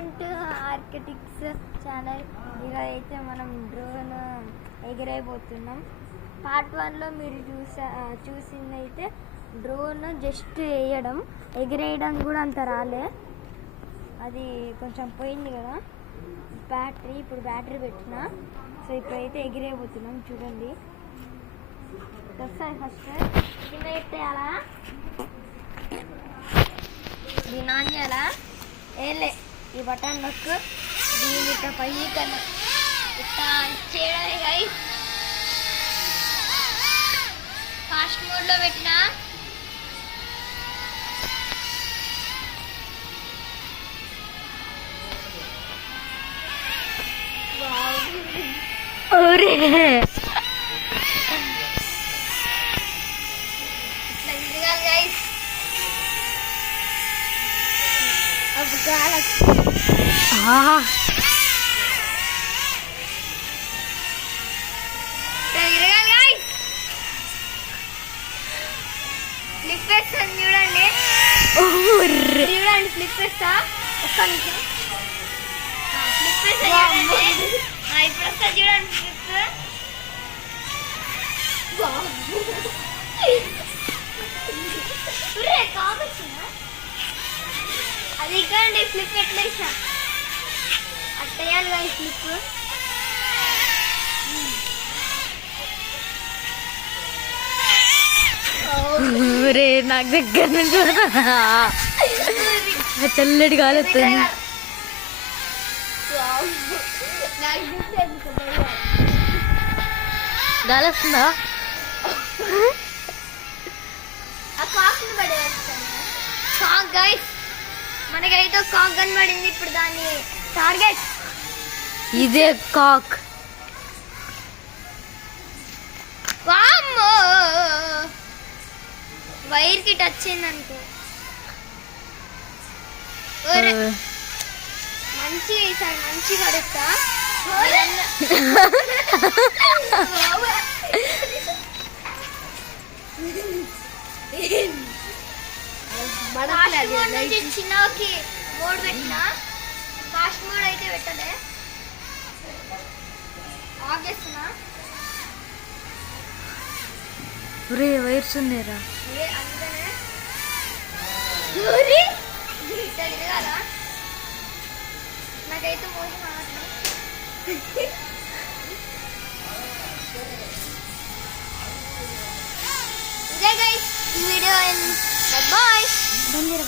Welcome to architects channel. ఈరోజైతే మనం drone ఎగిరైపోతున్నాం. Part 1లో మీరు చూసిందైతే డ్రోన్ జస్ట్ వేయడం, ఎగిరేయడం కూడా అంత రాలే, అది కొంచెం పోయింది కదా బ్యాటరీ. ఇప్పుడు బ్యాటరీ పెట్టిన, సో ఇప్పుడైతే ఎగిరైపోతున్నాం. చూడండి వస్తాయి. ఫస్ట్ కింద పెట్టేయాలా, దీని ఆన్ చేయాలా, ఏలే ఈ బటన్ నొక్కు, దీని ఇట్లా పైకి కన్నా ఇట్లా చేయడమే గైస్. ఫాస్ట్ మోడ్లో పెట్టినా ఇట్లా తిరగాలి గైస్. ఫ్లిప్ వేస్తాను చూడండి, చూడండి ఫ్లిప్ వేస్తా. ఒక్క నిమిషం ఫ్లిప్ వేస్తా చూడండి. ఇప్పుడు వస్తా చూడండి ఫ్లిప్. కావచ్చునా అది ఇక్కడండి ఫ్లిప్ ఎట్లా ఇచ్చా అట్టేయాలి కదా ఫ్లిప్. నాకు దగ్గర నుంచి చల్లటి గాలి వస్తుంది. గాలి వస్తుందా? మనకైతే కాక్ కనబడింది. ఇప్పుడు దాన్ని టార్గెట్ ఇదే కాక్. వైర్ కి టచ్ అయింది అనుకో. మంచిగా ఈసారి మంచి పడుస్తా. చిన్నకి మోడ్ పెట్టినా, ఫాస్ట్ మోడ్ అయితే పెట్టలే. ఆఫ్ చేస్తున్నా. వైర్స్ ఉన్నారా? నాకైతే మోసం ఇదే గైస్ ఈ వీడియో. బాయ్. బంజరా